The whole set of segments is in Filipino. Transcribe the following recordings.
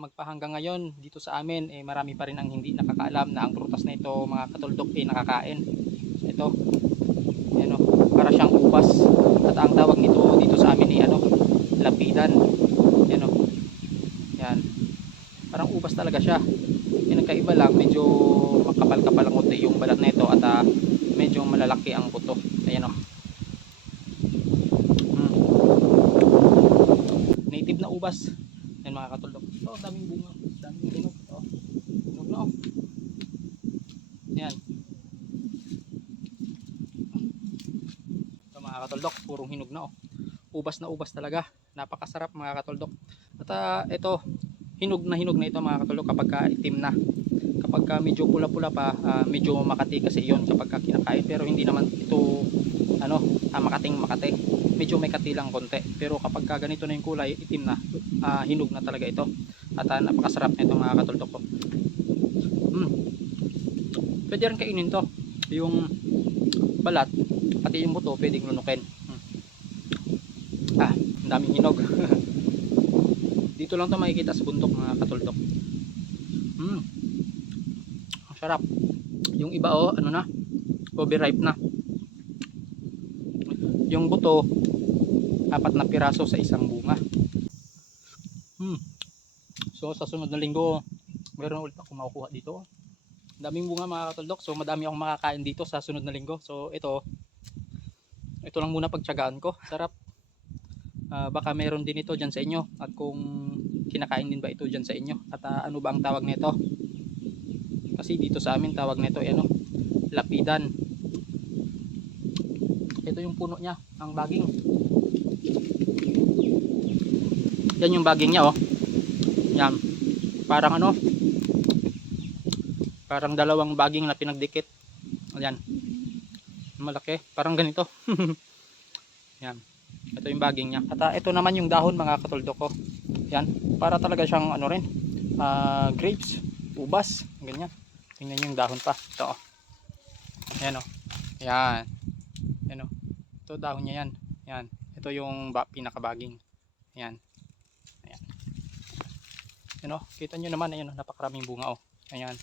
magpahanggang ngayon dito sa amin marami pa rin ang hindi nakakaalam na ang prutas na ito mga katuldok nakakain. Ito, ano, para siyang ubas at ang tawag nito dito sa amin ay lapidan. Ano, yan. Parang ubas talaga siya. Yung nagkaiba lang medyo makapal-kapal ang konti yung balat na ito at medyo malalaki ang buto. Ayan o. Native na ubas. Yan mga katuldok. Ito, daming bunga. Daming hinog. Ito. Hinog na o. Yan. Ito mga katuldok. Purong hinog na o. Ubas na ubas talaga. Napakasarap mga katuldok. At ito, hinog na ito mga katuldok kapag itim na. Kapag medyo pula-pula pa, medyo makati kasi yon kapag kinakain. Pero hindi naman ito makating makati. Medyo may kati lang konti. Pero kapag ganito na yung kulay, itim na, hinog na talaga ito. At napakasarap na ito mga katuldok ko. Pwede rin kainin to. Yung balat, pati yung buto, pwedeng lunukin. Ang daming hinog. Dito lang to makikita sa bundok mga katuldok. Ang sarap. Yung iba overripe na. Yung buto, 4 na piraso sa isang bunga. So sa sunod na linggo, meron ulit ako makukuha dito. Daming bunga mga katuldok. So madami akong makakain dito sa sunod na linggo. So ito lang muna pagtiyagaan ko. Sarap. Baka meron din ito dyan sa inyo. At kung kinakain din ba ito dyan sa inyo. At ano ba ang tawag nito? Kasi dito sa amin tawag nito lapidan. Ito yung puno niya, ang baging. Yan yung baging niya Yan. Parang parang dalawang baging na pinagdikit. Ayan. Malaki, parang ganito. Yan. Ito yung baging niya. At ito naman yung dahon mga katuldok ko. Yan, para talaga siyang grapes, ubas, ganyan. Tingnan yung dahon pa. Ito Ayan Yan. Yan Ito dahon niya yan. Yan. Ito yung pinakabaging. Yan. Ayan. Yan kita nyo naman, ayun napakaraming bunga Ayan.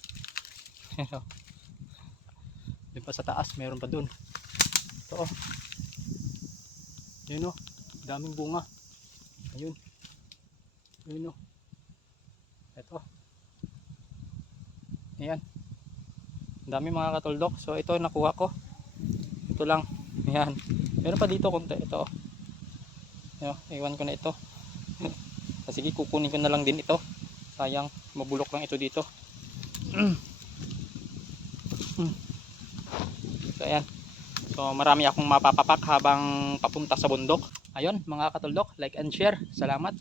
Ayan Doon pa sa taas, meron pa doon. Ito Yun daming bunga. Ayun. Ayun Ito. Ayan. Dami mga katuldok. So ito nakuha ko. Ito lang. Ayan. Meron pa dito konti. Ito iwan ko na ito. Sige, kukunin ko na lang din ito. Sayang, mabulok lang ito dito. So ayan. So marami akong mapapapak habang papunta sa bundok. Ayun mga katuldok, like and share. Salamat.